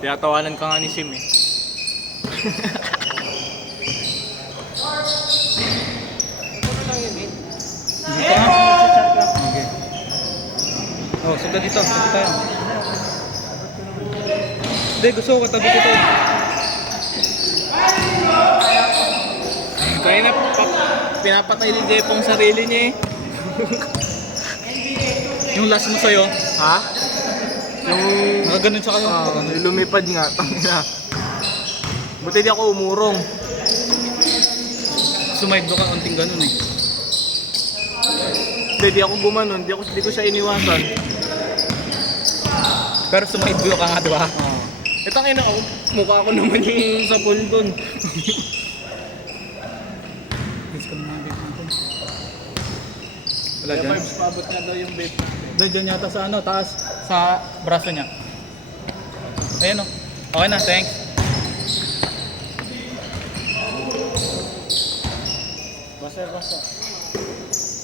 Tinatawanan ka nga ni Sim eh. Okay. Oh, sundan dito. Sundan tayo. Hindi, gusto ko katabi ko tayo. Kaya na pinapatay ni Jepong sarili niya eh. Yung last mo sa'yo, Ha? Yung nakaganon siya kayo. lumipad nga. Buti di ako umurong. Sumaidlo ka unting ganun eh. Hindi, di ako gumanon. Di ko siya iniwasan. Pero sumaidlo ka nga, di ba? Ito kayo na ako. Mukha ko naman yung sa pool doon. Miss ko naman yung vape natin. Wala Kaya dyan. vibes, paabot nga daw yung vape. Doon dyan yata sa ano, taas. Sa braso niya. Ayan o. Okay na, thanks. Basa.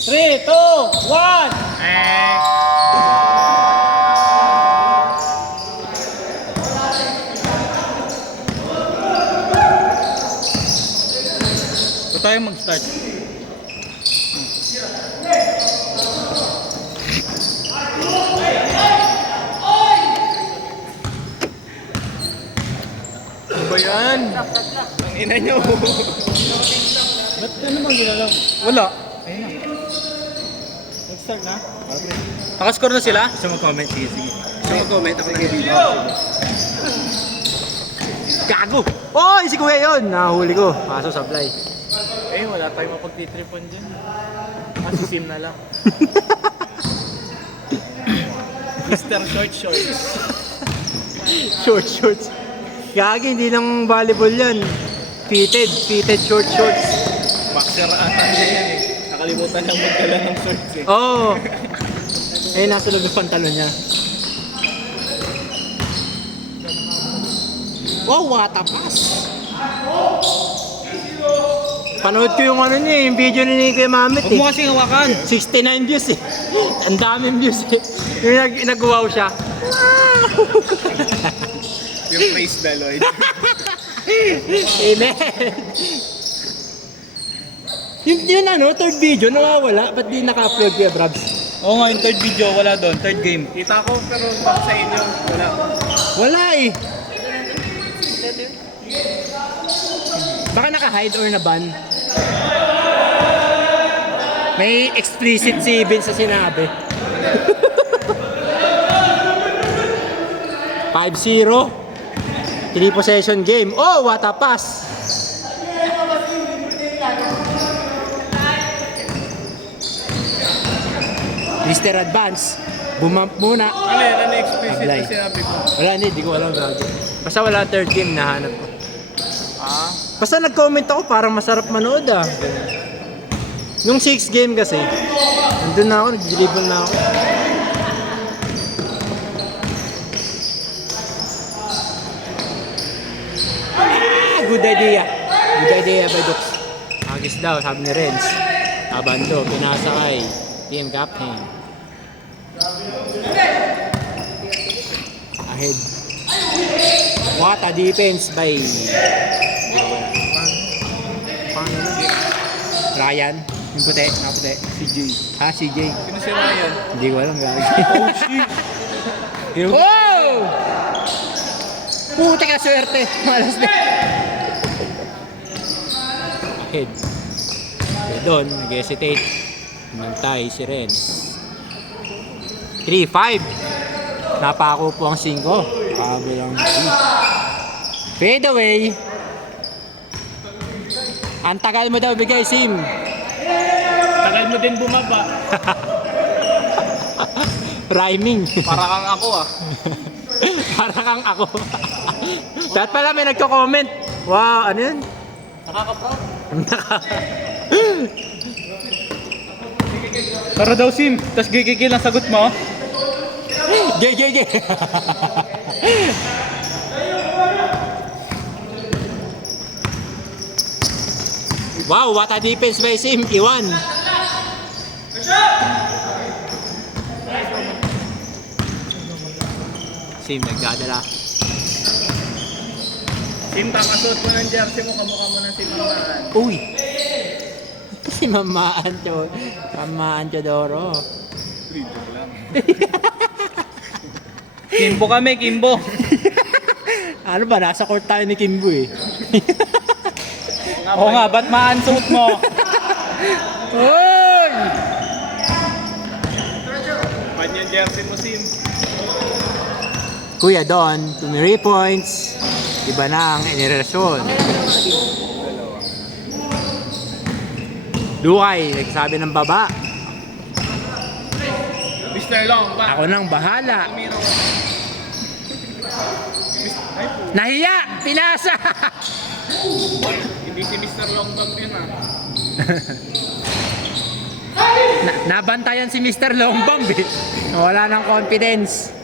3, 2, 1! So tayo mag-start. Ano ba yan? Ang ina nyo. Ba't ano bang ginalaw? Wala. Ayun na. Nag-start na? Nakascore na sila? Gusto mo comment? Sige. Gusto mo comment? Ako nag-video. Gago! Oy, si Kuya yun! Nahuli ko. Kaso sablay. Eh, wala tayong mapagtitripan dyan. Si Sim na lang. Mr. Short Shorts. Shorts. Gagi, hindi lang volleyball yan. Fitted shorts. Boxer ata niya yan eh. Nakalimutan niyang magdala ng shorts eh. Oo. Ayun, nasa loob ng pantalon niya. Wow, what a pass! Panood ko yung ano niya, yung video ni Kuya Mamit Huwag eh. mo kasing hawakan. 69 views eh. Ang daming views eh. Yung nag-wow siya. Yung praise the Lord. Amen! Yun ano, third video, nawawala. Ba't di naka-upload Kuya Brabs? Oo nga, yung third video, wala doon. Third game. Kita ko pero baka sa inyo, wala. Wala eh. Baka naka-hide or na-ban. May explicit si Vince sa sinabi. 5-0. 3 possession game. Oh, what a pass! Mr. Advance. Bumamp muna. Ano yan? Ano explicit Ablay. na sinabi ko? Wala hindi ko alam gagawin. Basta wala third game, nahanap ko. Ah? Basta nag-comment ako, parang masarap manood ah. Nung 6 game kasi, nandun na ako, nag-deliver na ako. Ah, good idea. Good idea by Dux. Agis daw, sabi ni Renz. Abando, pinasakay. Team captain. Ahead. What a defense by Ryan. Yung puti, nakaputi. CJ. Ha, CJ. Sino si Ryan? Hindi ko alam gagi. Oh shit! Wow! Puti ka swerte. Malas na. Ahead. Doon, nag-hesitate. Mantay si Renz. 3-5. Napako po ang 5. Kabilang 3. Fade away. Ang tagal mo daw bigay, Sim. Tagal mo din bumaba. Rhyming. Para kang ako ah. Para kang ako. Dapat pala may nagko-comment. Wow, ano yun? Nakaka-proud. Tara daw, Sim. Tapos gigigil ang sagot mo. Gay. Wow, what a defense by Sim. Iwan. Sim, nagdadala. Sim, kakasuot mo ng jersey mo, kamukha mo ng si Mamaan. Uy! Si Mamaan Teodoro. Joke lang. Kimbo kami, Kimbo. Ano ba, nasa court tayo ni Kimbo eh. Oo nga, ba't maan-suot mo? Uy! Panyang jersey mo, Sim. Kuya Don, 3 points. Iba na ang inirelasyon. Duay, nagsabi ng baba. Mr. Long, ba? Ako nang bahala. Tumiro ka. Ay po. Nahiya! Pinasa! Hindi si Mr. Long Bang yun ah. Nabantayan si Mr. Longbomb eh. Wala ng confidence.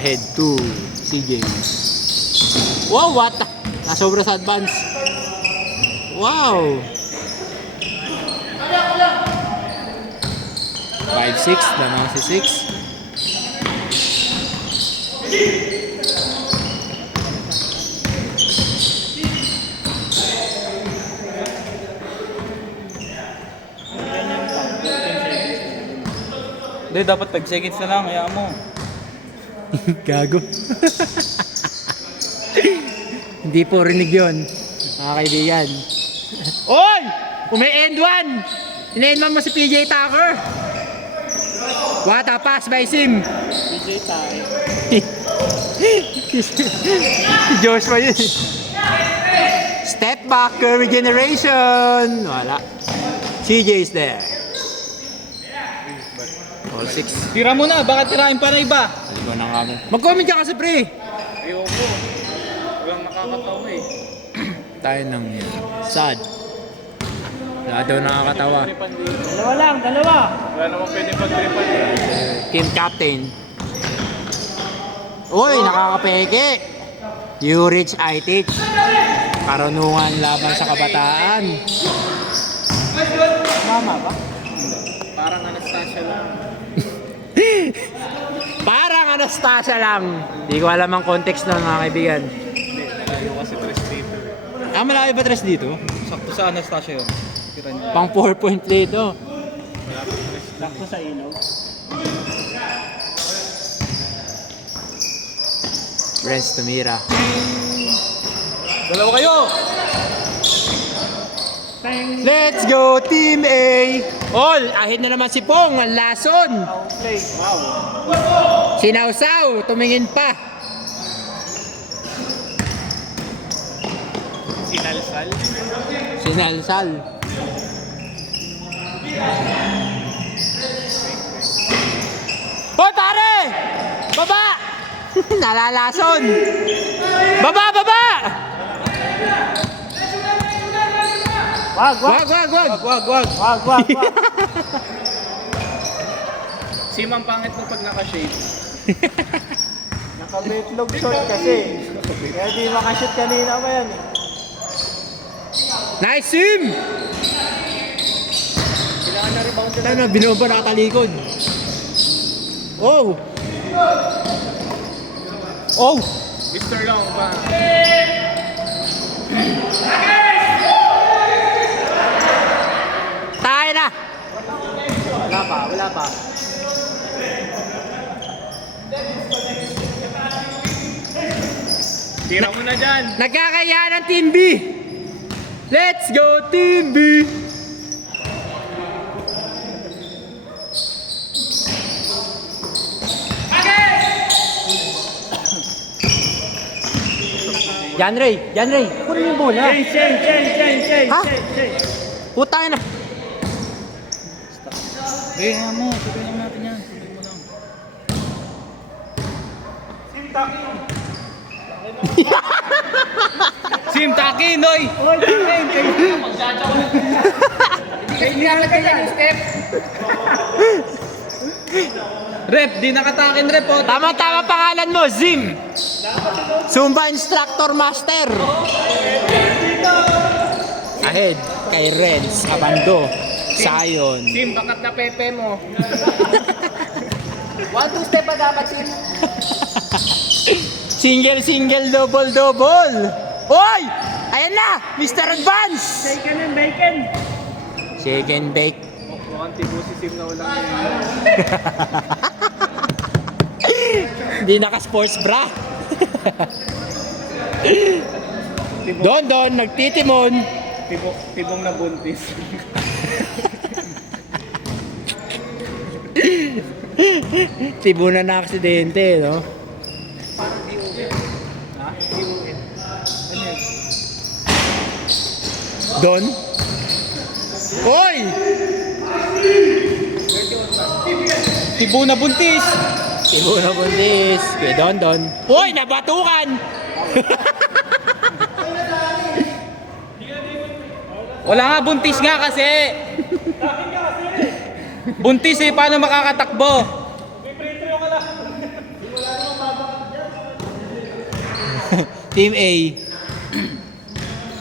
Ahead to CJ. Wow, what? Nasobra sa advance. Wow! 5-6, naman si 6. Hindi, dapat 5 seconds na lang, kaya mo. Gago. Hindi po rinig yun, mga kaibigan. Oy! Umi-end one! Ine-end mo si PJ Tucker. What a pass by Sim. PJ tayo. Si Joshua yun. Step back, Curry generation. Wala. CJ is there. All 6. Tira mo na, baka tirahin pa na iba. Aligo ng kamo. Mag-comment ka kasi pre. Ayoko. Walang nakakatawa eh. Tayo ng sad. Wala daw nakakatawa. Tripan dito. Dalawa lang, dalawa. Wala naman pwede pag-tripan eh. Team captain. Uy, nakakapeke. You reach, I teach. Karunungan laban sa kabataan. Mama ba? Parang Anastasia lang. Parang Anastasia lang. Hindi ko alam ang context nun mga kaibigan. Hindi, nalayo kasi tres dito eh. Ah, malayo ba tres dito? Sakto sa Anastasia yun. Tira niya. Pang 4-point play ito. Sakto sa ilaw. Renz tumira. Dalawa kayo! Let's go Team A! All, ahead na naman si Pong, ang lason. Play. Sinawsaw, tumingin pa. Sinalsal. Sinalsal. Hoy pare! Baba! Nalalason! Baba, baba! Wag, Wag, wag, wag! Wag, wag. Wag, wag, wag. Sim, ang pangit mo pag naka-shade. Naka-betlog shot kasi. Kaya di makashoot kanina pa yan eh. Nice Sim! Kailangan na rebound Tayo na, binomba nakatalikod. Oh! Oh! Mr. Long ba? Tayo na! Wala pa, wala pa. Tira mo na dyan. Nagkakaya ng Team B! Let's go Team B! Jan Ray! Kunin yung bola! Change. Ha? Putang na! Kaya mo, tuloy lang natin yan. Tuloy mo lang. Sim, takin, oy! Oy, takin! Kaya yung step. Rep, di nakatakin rep oh. Tama-tama pangalan mo, Zim! Zumba Instructor Master! Ahead kay Renz, Abando, Sayon. Sim, bakat na pepe mo. 1-2 step pa dapat sin. Single, double. Oy! Ayan na! Mr. Advance! Bacon and bacon. Shake and bake. Mukhang tibusisim na walang Hindi naka-sports bra. Don, nagtitimon. tibong na buntis. Tibunan na aksidente, no? Don? Oy! Tibo na buntis. Tibunan buntis. Kay Don. Oy! Nabatukan! Wala nga, buntis nga kasi. Buntis eh, paano makakatakbo? Team A.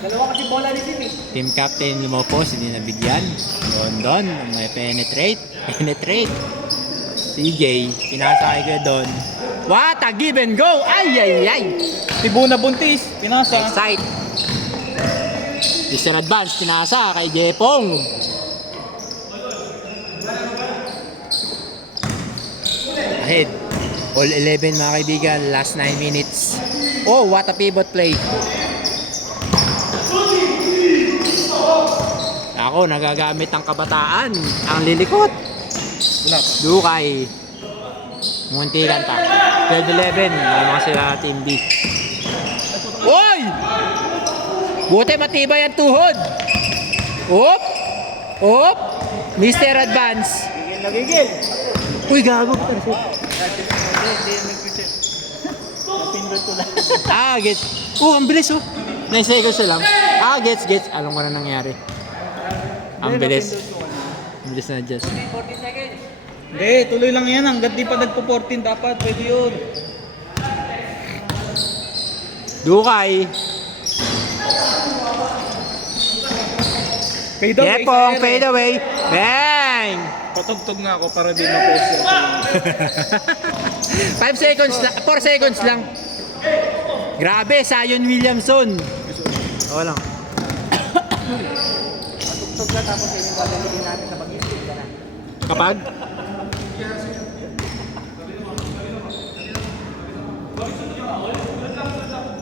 Dalawa kasi bola ni Tim eh. Team captain lumopos, hindi nabigyan. Don, may penetrate. CJ, pinasa kay Don. What a give and go! Ay! Tibo na buntis. Pinasa. Excite. Mr. Advance, pinasa kay Jepong. Ahead. All 11 mga kaibigan, last 9 minutes. Oh, what a pivot play. Ako, nagagamit ang kabataan. Ang lilikot. Dukay. Muntikan pa. 12-11. Mga sila Team B. Oy! Buti matibay ang tuhod. Op! Mr. Advance. Nagigil. Uy, gago. Napindot ko lang. Gets. Ang bilis 9 seconds na lang. Gets. Alam ko na nangyari. Ang bilis. Ang bilis na adjust. Hindi, tuloy lang yan. Hanggat di pa nagpo-14 dapat. Pwede yun. Dukay. Fade away. Jepong, fade away. Bang! Patugtog nga ako para di ma-post yun. 5 seconds lang. 4 seconds lang. Grabe, Zion Williamson. Lang. Tugtog na tapos yun yung gagamitin natin sa pag-isip ka na. Kapag?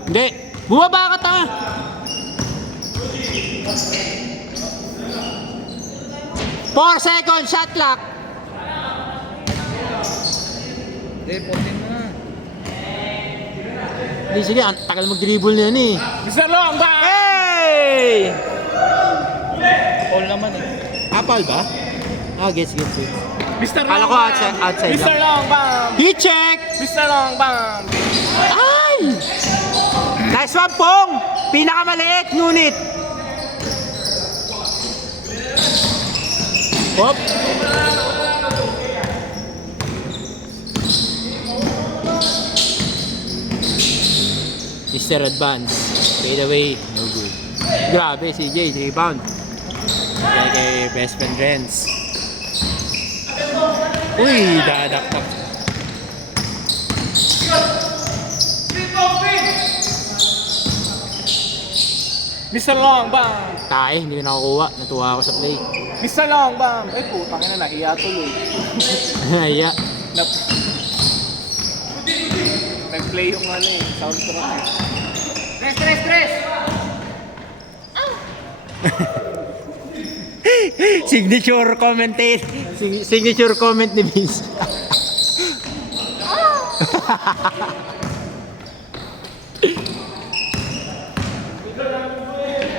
Hindi. Bumaba ka ta. 4 seconds, shot clock. Hindi, 14 na. Hindi, sige, ang tagal mag-dribble na yan eh. Mr. Long ba? Hey! All naman eh. Apal ba? Gets. Mr. Kala ko outside Mr. lang. Long Bam! Heat check! Mr. Long Bam! Ay! Nice one, Pong! Pinakamaliit, ngunit. Hop! Mr. Advance. Fade away. No good. Grabe, CJ. Rebound. Kay best friend Renz. Uy, dadaktak. Mr. Long Bam! Tae, hindi ko nakakuha. Natuwa ako sa play. Mr. Long Bam! Ay putang ina, nahiya tuloy. Iya. Nag-play yung soundtrack. Stress! Signature comment ni Vince.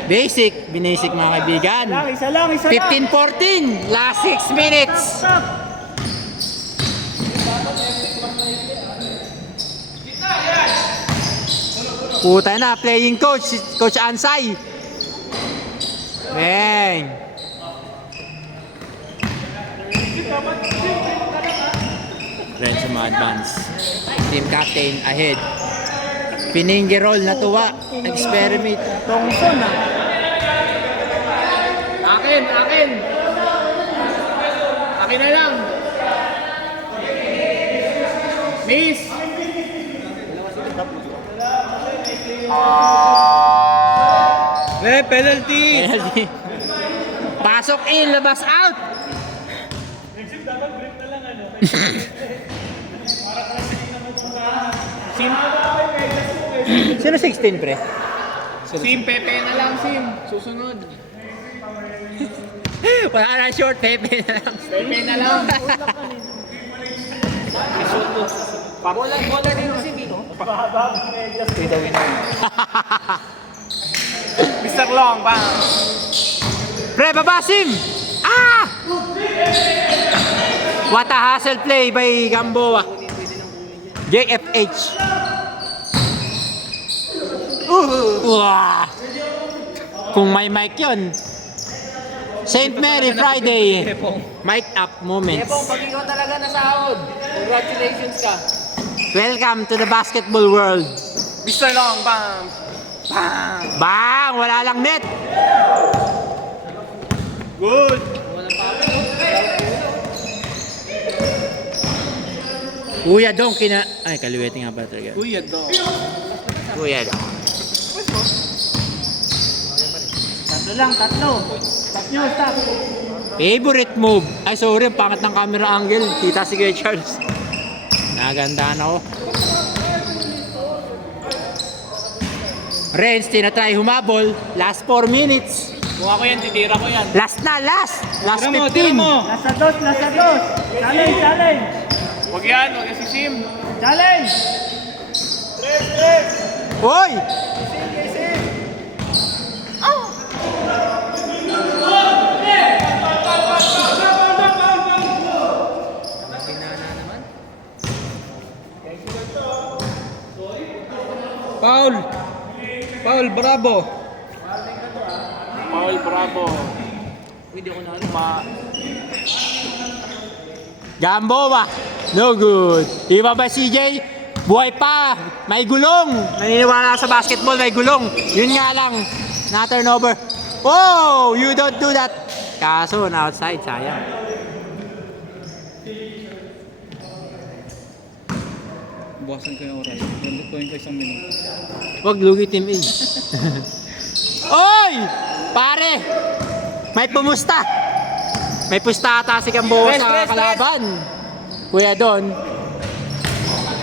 Binasic mga kaibigan. Isa lang. 15-14, last 6 minutes. Puta na, playing coach, Coach Ansay. Bang. Renzo advance. Team captain ahead. Piningerol natuwa. Experiment. Tongson ah. Akin na lang. Miss! Penalty! Penalty. Pasok in, labas out. Sino 16 pre? Sim, Pepe na lang, Sim. Susunod. Wala na short, Pepe na lang. Pepe na lang. Bola din si Mino. Mr. Long, bang! Pre, babasim! Ah! What a hustle play by Gamboa. JFH. Wah! Kung may mic yun. St. Mary Friday. Mic up moments. Pag ikaw talaga nasahod, congratulations ka. Welcome to the basketball world. Mr. Long, bang! Bang! Bang! Wala lang net. Good! Kuya Dong kina... Ay, kaliwete nga ba talaga? Kuya do. Kuya Dong. Tatlo lang, tatlo. Stop nyo, stop. Favorite move. Ay, sorry. Ang pangat ng camera angle. Kita si Kuya Charles. Nagandaan ako. Renz, tinatry humabol. Last 4 minutes. Kung ako yan, titira ko yan. Last na, last. Last 15. Tira mo! Nasa dos, nasa dos. Challenge, challenge. Huwag yan si Sim. Challenge. Hoy! Paul! Paul, bravo! Paul, bravo! Hindi ko na Gamboa. No good. Iba ba CJ? Buhay pa. May gulong. Naniniwala ka sa basketball, may gulong. Yun nga lang. Na turnover. Oh, you don't do that. Kaso, na outside, sayang. Buwasan ko yung oras. Gandit ko yung isang minuto. Wag lugi team A. Oy! Pare! May pumusta. May pusta ata si Gamboa Press, sa press, kalaban. Kuya Don.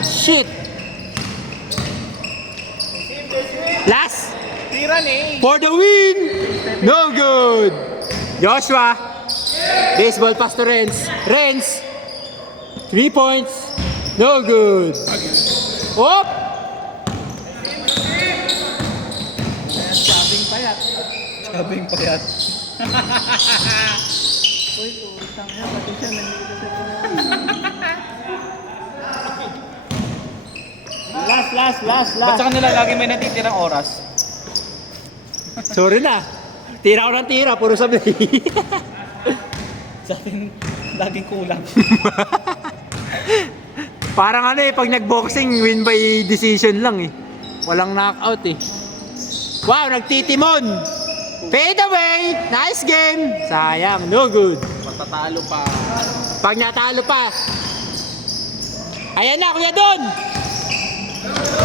Shit. Last. Tira ni! For the win! No good! Joshua. Baseball pass to Renz. Renz. 3 points. No good. Op! Sabing payat. Last. Ba't sa kanila lagi may natitirang oras? Sorry na. Tira ko ng tira. Puro sablay. Sa akin, laging kulang. Parang ano eh, pag nag-boxing, win by decision lang eh. Walang knockout eh. Wow, nagtitimon! Fade away! Nice game! Sayang, no good. Matatalo pa. Pag natalo pa. Ayan na, Kuya Don!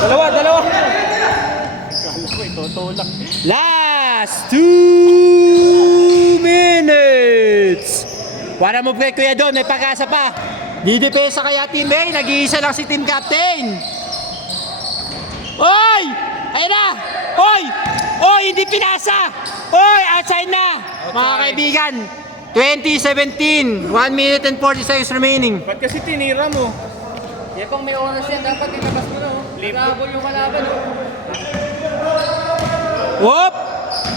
Dalawa! Kala ko itutulak. Last 2 minutes! Para mo kay Kuya Don, may pag-asa pa. Didepensa kaya Team A, nag-iisa lang si Team Captain. Oy! Ayan na! Oy! Oy, hindi pinasa! Oy, outside na! Mga kaibigan, 2017, 1 minute and 40 seconds remaining. Ba't kasi tinira mo? Yepong may oras yan, dapat ilabas mo na. Librabo yung kalaban. Whoop!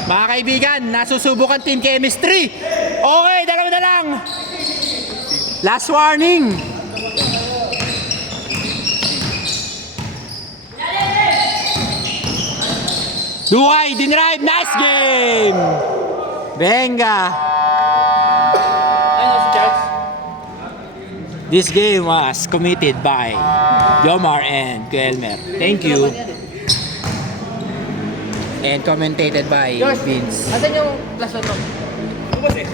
Mga kaibigan, nasusubukan team chemistry. Okay, dalawa na lang. Last warning. Duhay, dinrive, nice game. Venga. Ano si Charles? This game was committed by Jomar and Kuelmer. Thank you. And commentated by Vince. Asan yung plus 1 mo? Ubas eh.